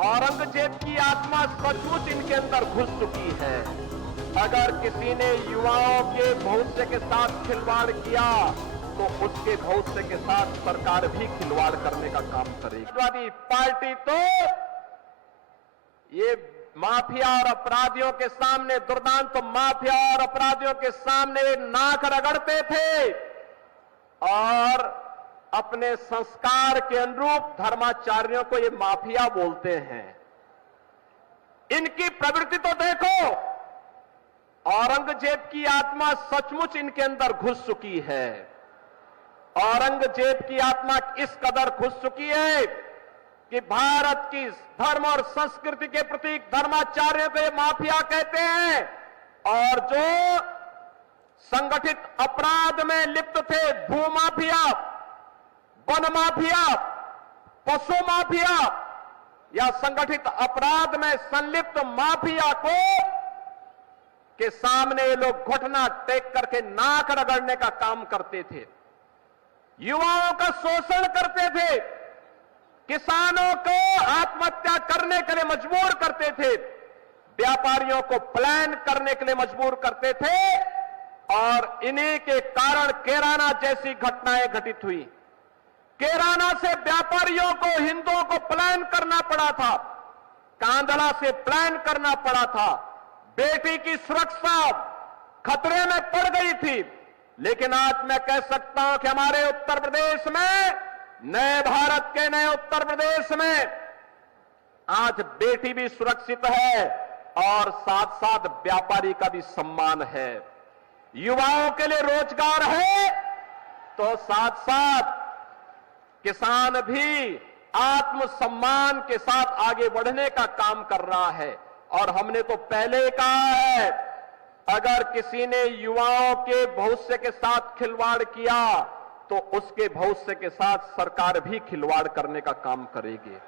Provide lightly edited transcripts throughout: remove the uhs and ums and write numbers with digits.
औरंगजेब की आत्मा सचमुच इनके अंदर घुस चुकी है। अगर किसी ने युवाओं के भविष्य के साथ खिलवाड़ किया तो उसके भविष्य के साथ सरकार भी खिलवाड़ करने का काम करेगी। समाजवादी पार्टी तो ये माफिया और अपराधियों के सामने, दुर्दांत माफिया और अपराधियों के सामने नाक रगड़ते थे और अपने संस्कार के अनुरूप धर्माचार्यों को ये माफिया बोलते हैं। इनकी प्रवृत्ति तो देखो, औरंगजेब की आत्मा सचमुच इनके अंदर घुस चुकी है। औरंगजेब की आत्मा इस कदर घुस चुकी है कि भारत की धर्म और संस्कृति के प्रतीक धर्माचार्यों को ये माफिया कहते हैं और जो संगठित अपराध में लिप्त थे, भूमाफिया, वन माफिया, पशु माफिया या संगठित अपराध में संलिप्त माफिया को के सामने ये लोग घुटना टेक करके नाक रगड़ने का काम करते थे, युवाओं का शोषण करते थे, किसानों को आत्महत्या करने के लिए मजबूर करते थे, व्यापारियों को प्लान करने के लिए मजबूर करते थे और इन्हीं के कारण कैराना जैसी घटनाएं घटित हुई। कैराना से व्यापारियों को, हिंदुओं को प्लान करना पड़ा था, कांधला से प्लान करना पड़ा था, बेटी की सुरक्षा खतरे में पड़ गई थी। लेकिन आज मैं कह सकता हूं कि हमारे उत्तर प्रदेश में, नए भारत के नए उत्तर प्रदेश में आज बेटी भी सुरक्षित है और साथ साथ व्यापारी का भी सम्मान है, युवाओं के लिए रोजगार है, तो साथ साथ किसान भी आत्मसम्मान के साथ आगे बढ़ने का काम कर रहा है। और हमने तो पहले ही कहा है, अगर किसी ने युवाओं के भविष्य के साथ खिलवाड़ किया तो उसके भविष्य के साथ सरकार भी खिलवाड़ करने का काम करेगी।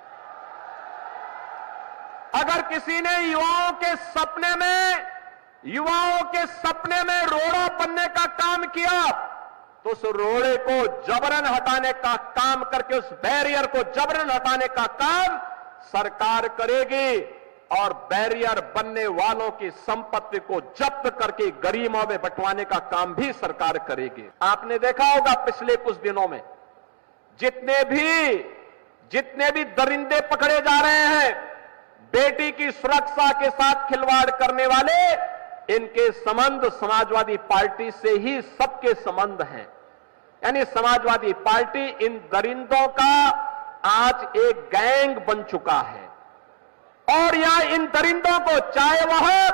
अगर किसी ने युवाओं के सपने में रोड़ा बनने का काम किया तो उस रोड़े को जबरन हटाने का काम करके, उस बैरियर को जबरन हटाने का काम सरकार करेगी और बैरियर बनने वालों की संपत्ति को जब्त करके गरीबों में बंटवाने का काम भी सरकार करेगी। आपने देखा होगा पिछले कुछ दिनों में जितने भी दरिंदे पकड़े जा रहे हैं, बेटी की सुरक्षा के साथ खिलवाड़ करने वाले, इनके संबंध समाजवादी पार्टी से ही सबके संबंध हैं। यानी समाजवादी पार्टी इन दरिंदों का आज एक गैंग बन चुका है और यहां इन दरिंदों को, चाहे वह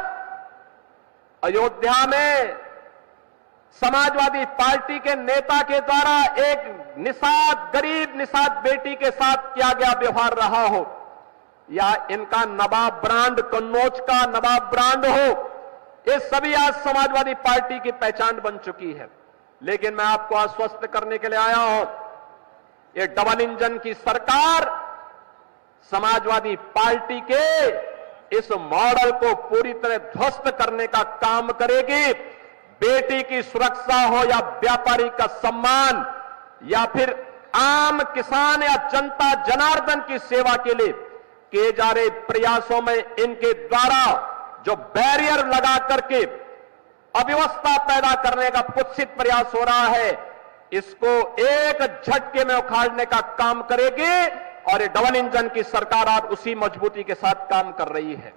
अयोध्या में समाजवादी पार्टी के नेता के द्वारा एक गरीब निषाद बेटी के साथ किया गया व्यवहार रहा हो, या इनका नवाब ब्रांड, कन्नौज का नवाब ब्रांड हो, ये सभी आज समाजवादी पार्टी की पहचान बन चुकी है। लेकिन मैं आपको आश्वस्त करने के लिए आया हूं, ये डबल इंजन की सरकार समाजवादी पार्टी के इस मॉडल को पूरी तरह ध्वस्त करने का काम करेगी। बेटी की सुरक्षा हो या व्यापारी का सम्मान या फिर आम किसान या जनता जनार्दन की सेवा के लिए किए जा रहे प्रयासों में इनके द्वारा जो बैरियर लगा करके अव्यवस्था पैदा करने का कुत्सित प्रयास हो रहा है, इसको एक झटके में उखाड़ने का काम करेगी और ये डबल इंजन की सरकार आज उसी मजबूती के साथ काम कर रही है।